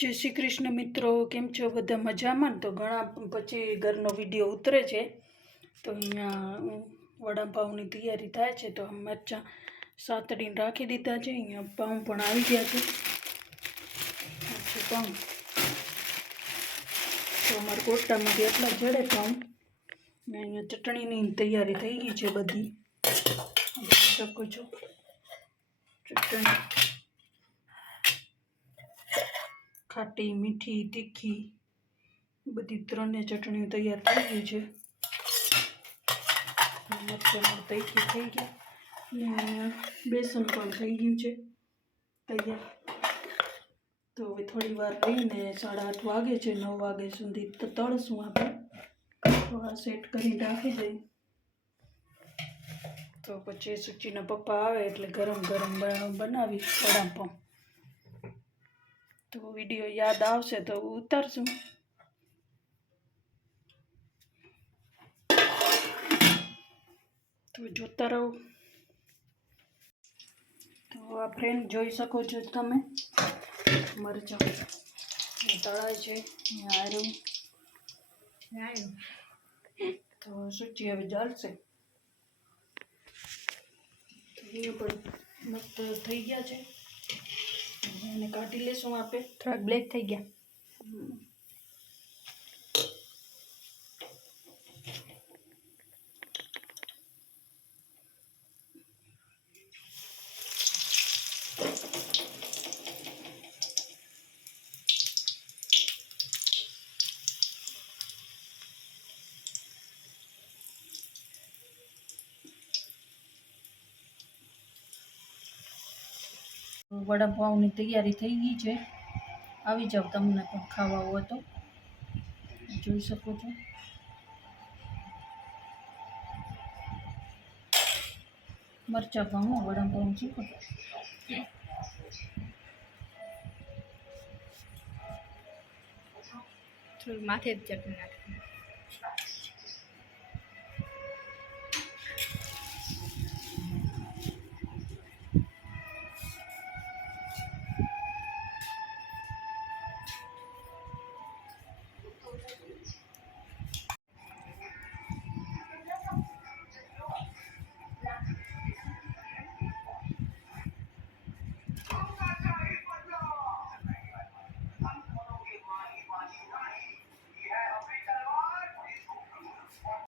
જય શ્રી કૃષ્ણ મિત્રો, કેમ છો બધા મજામાં? તો ઘણા પછી ઘરનો વિડીયો ઉતરે છે તો અહીંયા વડાપાઉંની તૈયારી થાય છે તો મરચાં સાતડીને રાખી દીધા છે। અહીંયા પાઉં પણ આવી ગયા છે। પાઉં તો અમારા કોટામાંથી એટલા જડે પાઉં ને અહીંયા ચટણીની તૈયારી થઈ ગઈ છે બધી। જોઈ શકો છો ચટણી ખાટી મીઠી તીખી બધી ત્રણે ચટણી તૈયાર થઈ ગઈ છે। મરચાં તૈયાર થઈ ગયા ને બેસન પણ થઈ ગયું છે તૈયાર। તો હવે થોડી વાર રહીને 8:30 વાગે છે, 9 વાગ્યા સુધી તળશું આપણે। તો આ સેટ કરી રાખી દઈએ તો પછી સુચીના પપ્પા આવે એટલે ગરમ ગરમ બનાવી વડાપાઉં। તો વિડીયો યાદ આવશે તો ઉતારશું। તો જોતા રહો। તો આ ફ્રેન્ડ જોઈ શકો છો તમે મરચાં તળાય છે। અહીંયા તો સૂચી હવે જાળશે તો એ પણ મસ્ત થઈ ગયા છે। એને કાઢી લેશું આપણે। થોડાક બ્લેક થઈ ગયા। વડાપાઉંની તૈયારી થઈ ગઈ છે। આવી જાવ તમને પણ ખાવા હોય તો જોઈ શકો છો। મરચાં પાઉં વડાપાઉં છે થોડી માથે જ ચટણી નાખી।